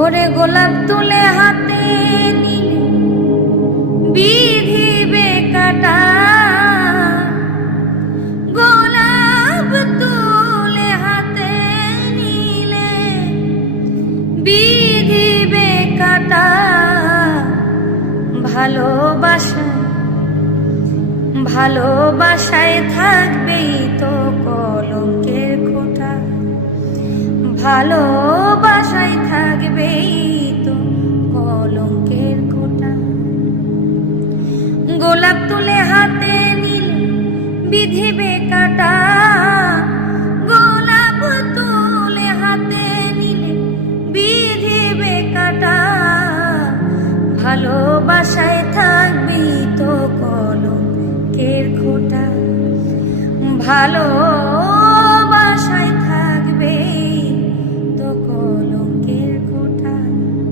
ওরে গোলাপ তুলে হাতে নিলে বিধিবে কাটা, গোলাপ তুলে হাতে নিলে বিধিবে কাটা। ভালোবাসায় থাকবেই তো কলঙ্কের খোঁটা, ভালোবাসায় থাকবেই তো কলঙ্কের খোঁটা। গোলাপ তুলে হাতে নিলে বিধিবে কাটা, গোলাপ তুলে হাতে নিলে বিধিবে কাটা। ভালোবাসায় থাকবেই তো কলঙ্কের খোঁটা, ভালো